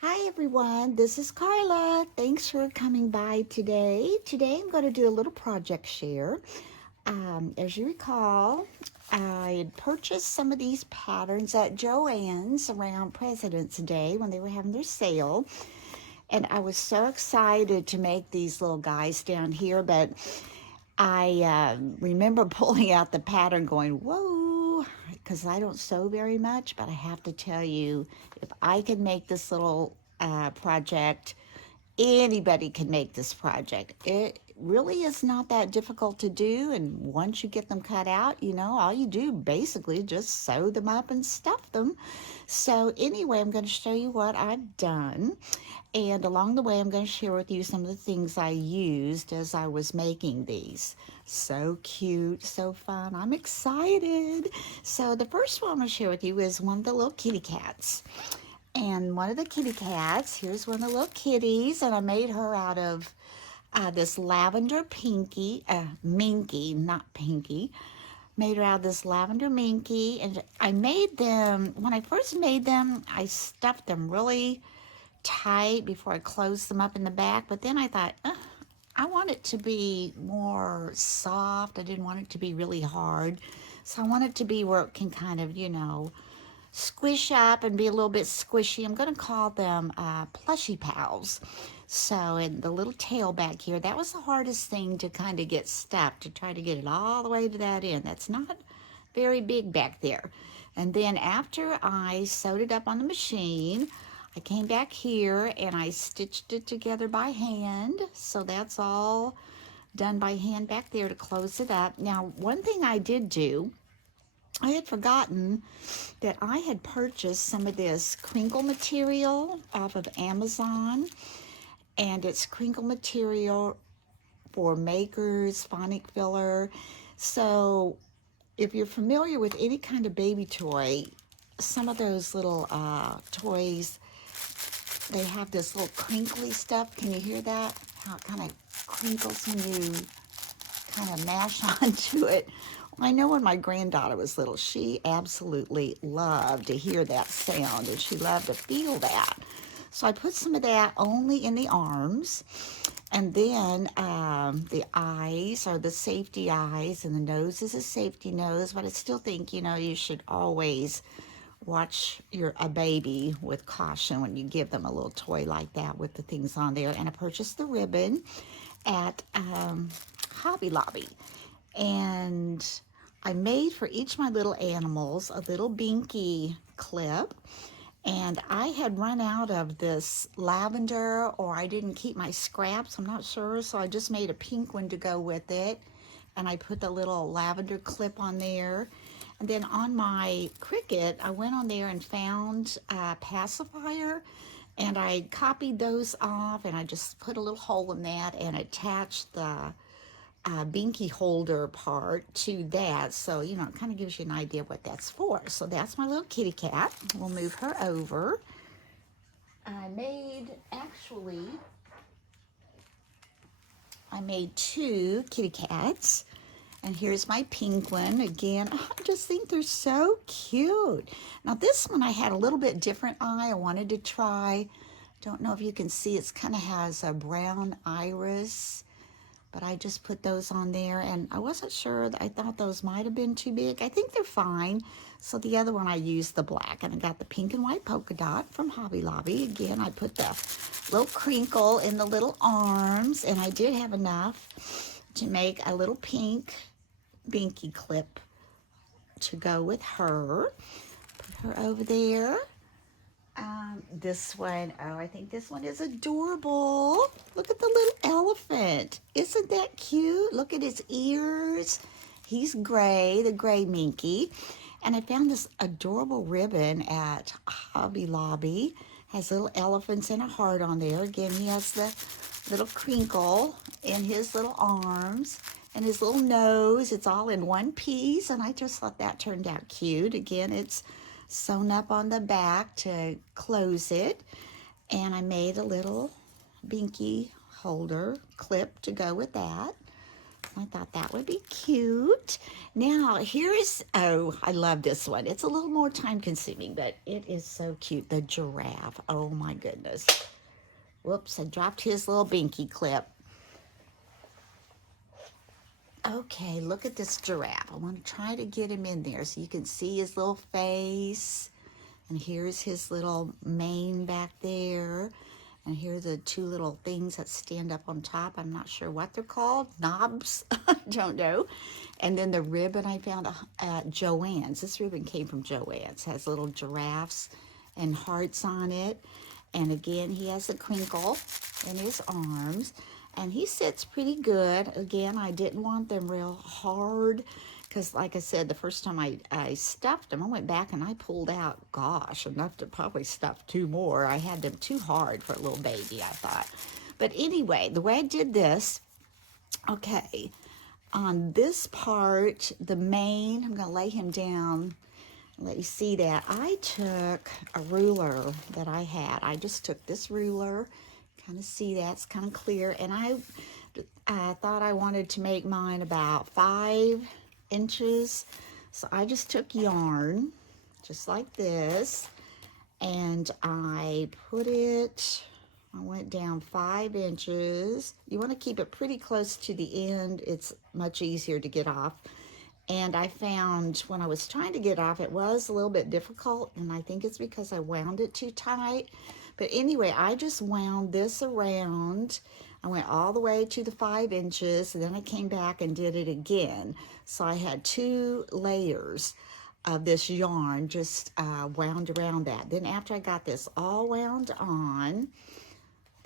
Hi everyone, this is Carla. Thanks for coming by today. Today I'm going to do a little project share. As you recall, I had purchased some of these patterns at Joann's around President's Day when they were having their sale. And I was so excited to make these little guys down here, but I remember pulling out the pattern going, whoa, because I don't sew very much, but I have to tell you, if I could make this little project, anybody can make this project. It really is not that difficult to do, and once you get them cut out, all you do basically just sew them up and stuff them. So anyway, I'm going to show you what I've done, and along the way I'm going to share with you some of the things I used as I was making these. So cute, so fun. I'm excited. So the first one I'm going to share with you is one of the little kitty cats. And one of the kitty cats, here's one of the little kitties, and I made her out of this lavender minky, not pinky. Made her out of this lavender minky, and I made them, when I first made them, I stuffed them really tight before I closed them up in the back, but then I thought, I want it to be more soft. I didn't want it to be really hard. So I want it to be where it can kind of, squish up and be a little bit squishy. I'm going to call them Plushy Pals. So, and the little tail back here, that was the hardest thing to kind of get stuck, to try to get it all the way to that end. That's not very big back there. And then after I sewed it up on the machine, I came back here and I stitched it together by hand. So that's all done by hand back there to close it up. Now, one thing I did do, I had forgotten that I had purchased some of this crinkle material off of Amazon, and it's crinkle material for makers, phonic filler. So if you're familiar with any kind of baby toy, some of those little toys, they have this little crinkly stuff. Can you hear that? How it kind of crinkles when you kind of mash onto it. I know when my granddaughter was little, she absolutely loved to hear that sound, and she loved to feel that. So I put some of that only in the arms, and then the eyes are the safety eyes, and the nose is a safety nose. But I still think, you should always watch a baby with caution when you give them a little toy like that with the things on there. And I purchased the ribbon at Hobby Lobby, and I made for each of my little animals a little binky clip, and I had run out of this lavender, or I didn't keep my scraps, I'm not sure, so I just made a pink one to go with it, and I put the little lavender clip on there. And then on my Cricut, I went on there and found a pacifier, and I copied those off, and I just put a little hole in that and attached the binky holder part to that. So, it kind of gives you an idea what that's for. So that's my little kitty cat. We'll move her over. Actually, I made two kitty cats. And here's my pink one. Again, I just think they're so cute. Now this one I had a little bit different eye I wanted to try. Don't know if you can see, it's kind of has a brown iris, but I just put those on there, and I wasn't sure. I thought those might have been too big. I think they're fine. So the other one I used the black, and I got the pink and white polka dot from Hobby Lobby. Again, I put the little crinkle in the little arms, and I did have enough to make a little pink binky clip to go with her. Put her over there. This one, oh, I think this one is adorable. Look at the little elephant. Isn't that cute? Look at his ears. He's gray, the gray minky. And I found this adorable ribbon at Hobby Lobby. Has little elephants and a heart on there. Again, he has the little crinkle in his little arms and his little nose. It's all in one piece, and I just thought that turned out cute. Again, it's sewn up on the back to close it, and I made a little binky holder clip to go with that. I thought that would be cute. Now, here's, oh, I love this one. It's a little more time consuming, but it is so cute. The giraffe. Oh my goodness. Whoops, I dropped his little binky clip. Okay, look at this giraffe. I want to try to get him in there so you can see his little face. And here's his little mane back there. And here are the two little things that stand up on top. I'm not sure what they're called. Knobs? I don't know. And then the ribbon I found at Joann's. This ribbon came from Joann's. Has little giraffes and hearts on it. And again, he has a crinkle in his arms. And he sits pretty good. Again, I didn't want them real hard because, like I said, the first time I stuffed them, I went back and I pulled out, gosh, enough to probably stuff two more. I had them too hard for a little baby, I thought. But anyway, the way I did this, okay, on this part, the mane, I'm going to lay him down. Let you see that. I took a ruler that I had. I just took this ruler. Kind of see that. It's kind of clear. And I thought I wanted to make mine about 5 inches. So I just took yarn, just like this. And I went down 5 inches. You want to keep it pretty close to the end. It's much easier to get off. And I found when I was trying to get off, it was a little bit difficult. And I think it's because I wound it too tight. But anyway, I just wound this around. I went all the way to the 5 inches, and then I came back and did it again. So I had 2 layers of this yarn just wound around that. Then after I got this all wound on,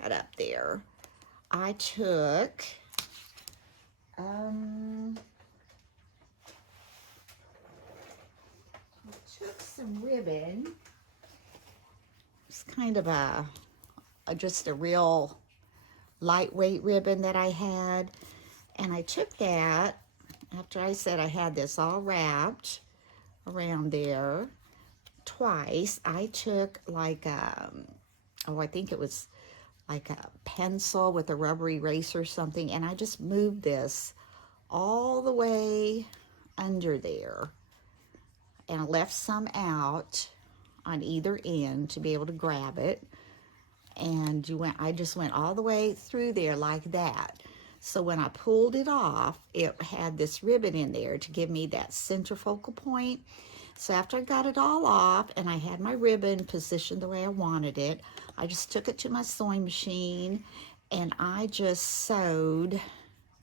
that up there, I took, some ribbon. It's kind of just a real lightweight ribbon that I had. And I took that, after I said I had this all wrapped around there twice, I took like, I think it was like a pencil with a rubber eraser or something, and I just moved this all the way under there. And I left some out on either end to be able to grab it. And I just went all the way through there like that. So when I pulled it off, it had this ribbon in there to give me that centrifocal point. So after I got it all off and I had my ribbon positioned the way I wanted it, I just took it to my sewing machine and I just sewed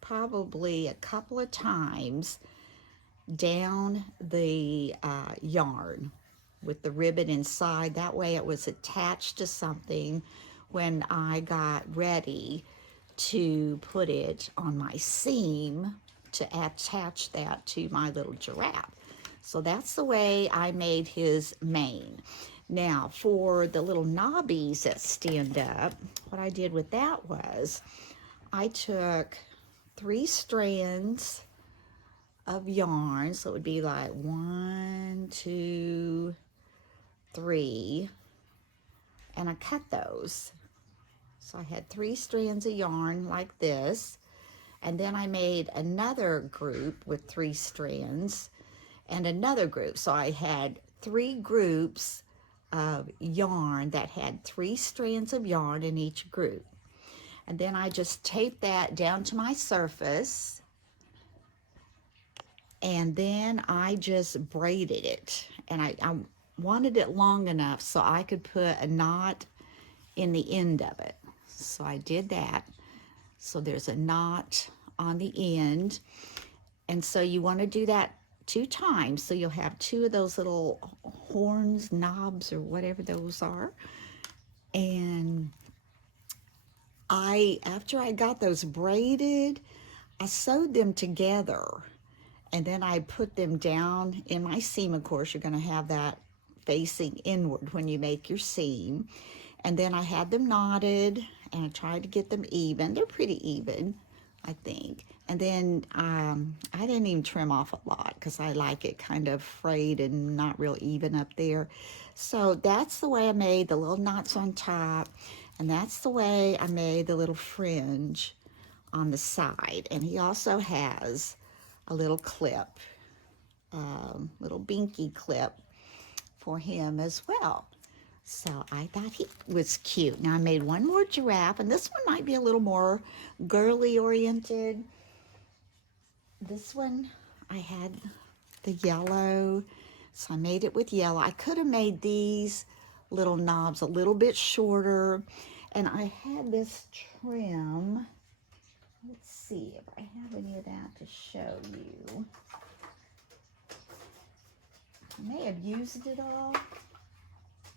probably a couple of times down the yarn with the ribbon inside. That way it was attached to something when I got ready to put it on my seam to attach that to my little giraffe. So that's the way I made his mane. Now for the little knobbies that stand up, what I did with that was I took 3 strands of yarn, so it would be like 1, 2, 3, and I cut those. So I had 3 strands of yarn like this, and then I made another group with 3 strands and another group. So I had 3 groups of yarn that had 3 strands of yarn in each group. And then I just taped that down to my surface, and then I just braided it. And I wanted it long enough so I could put a knot in the end of it. So I did that. So there's a knot on the end. And so you want to do that 2 times. So you'll have 2 of those little horns, knobs, or whatever those are. And after I got those braided, I sewed them together. And then I put them down in my seam. Of course, you're going to have that facing inward when you make your seam. And then I had them knotted, and I tried to get them even. They're pretty even, I think. And then I didn't even trim off a lot because I like it kind of frayed and not real even up there. So that's the way I made the little knots on top. And that's the way I made the little fringe on the side. And he also has a little clip, little binky clip for him as well. So I thought he was cute. Now I made one more giraffe, and this one might be a little more girly oriented. This one, I had the yellow, so I made it with yellow. I could have made these little knobs a little bit shorter, and I had this trim. Let's see if I have any of that to show you. I may have used it all.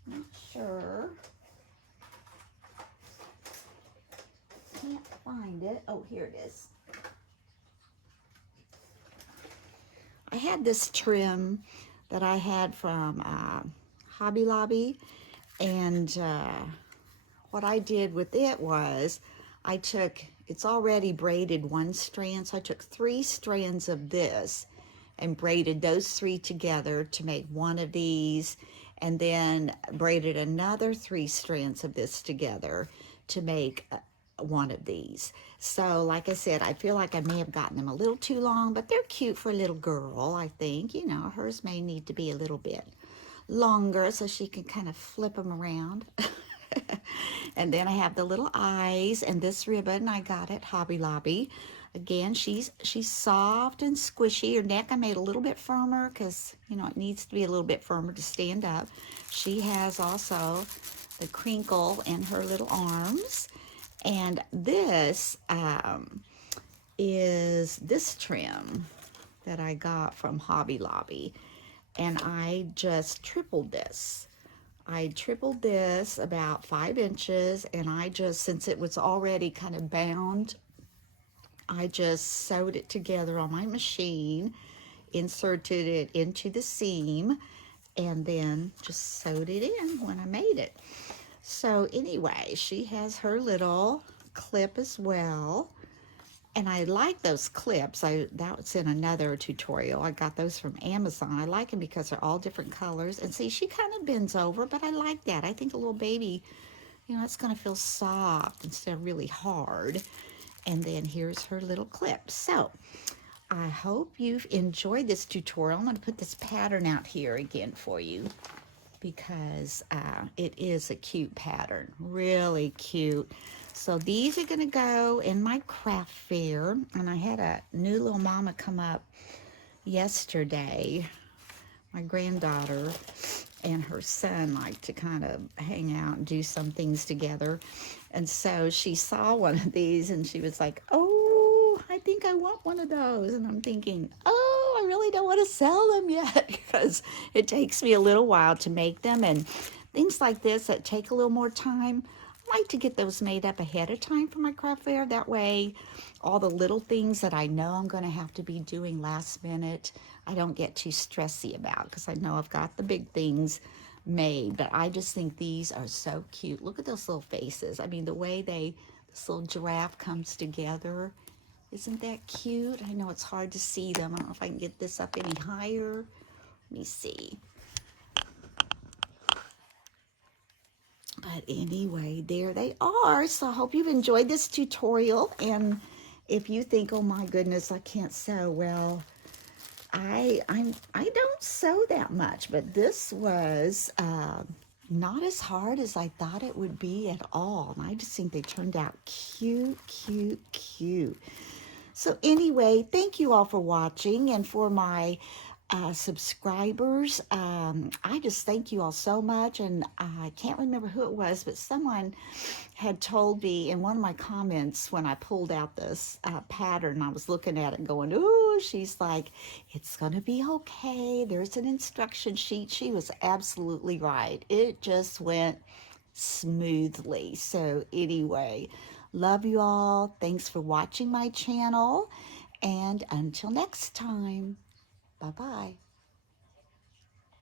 Not sure. Can't find it. Oh, here it is. I had this trim that I had from Hobby Lobby, and what I did with it was I took, it's already braided one strand, so I took 3 strands of this and braided those 3 together to make one of these, and then braided another 3 strands of this together to make one of these. So like I said, I feel like I may have gotten them a little too long, but they're cute for a little girl, I think. You know, hers may need to be a little bit longer so she can kind of flip them around. And then I have the little eyes, and this ribbon I got at Hobby Lobby. Again, she's soft and squishy. Her neck I made a little bit firmer because, you know, it needs to be a little bit firmer to stand up. She has also the crinkle in her little arms. And this is this trim that I got from Hobby Lobby. And I just tripled this. I tripled this about 5 inches, and I just, since it was already kind of bound, I just sewed it together on my machine, inserted it into the seam, and then just sewed it in when I made it. So anyway, she has her little clip as well. And I like those clips. That was in another tutorial. I got those from Amazon. I like them because they're all different colors. And see, she kind of bends over, but I like that. I think a little baby, you know, it's going to feel soft instead of really hard. And then here's her little clip. So I hope you've enjoyed this tutorial. I'm going to put this pattern out here again for you, because it is a cute pattern, really cute. So these are going to go in my craft fair, and I had a new little mama come up yesterday. My granddaughter and her son like to kind of hang out and do some things together, and so she saw one of these and she was like, oh, I think I want one of those. And I'm thinking, oh, I really don't want to sell them yet because it takes me a little while to make them, and things like this that take a little more time, I like to get those made up ahead of time for my craft fair. That way all the little things that I know I'm going to have to be doing last minute, I don't get too stressy about, because I know I've got the big things made. But I just think these are so cute. Look at those little faces. I mean, the way this little giraffe comes together, isn't that cute? I know it's hard to see them. I don't know if I can get this up any higher. Let me see. But anyway, there they are. So I hope you've enjoyed this tutorial. And if you think, oh my goodness, I can't sew, well, I don't sew that much, but this was not as hard as I thought it would be at all. And I just think they turned out cute, cute, cute. So anyway, thank you all for watching, and for my subscribers, I just thank you all so much. And I can't remember who it was, but someone had told me in one of my comments when I pulled out this pattern, I was looking at it going, ooh, she's like, it's gonna be okay, there's an instruction sheet. She was absolutely right. It just went smoothly. So anyway, love you all. Thanks for watching my channel, and until next time, bye-bye.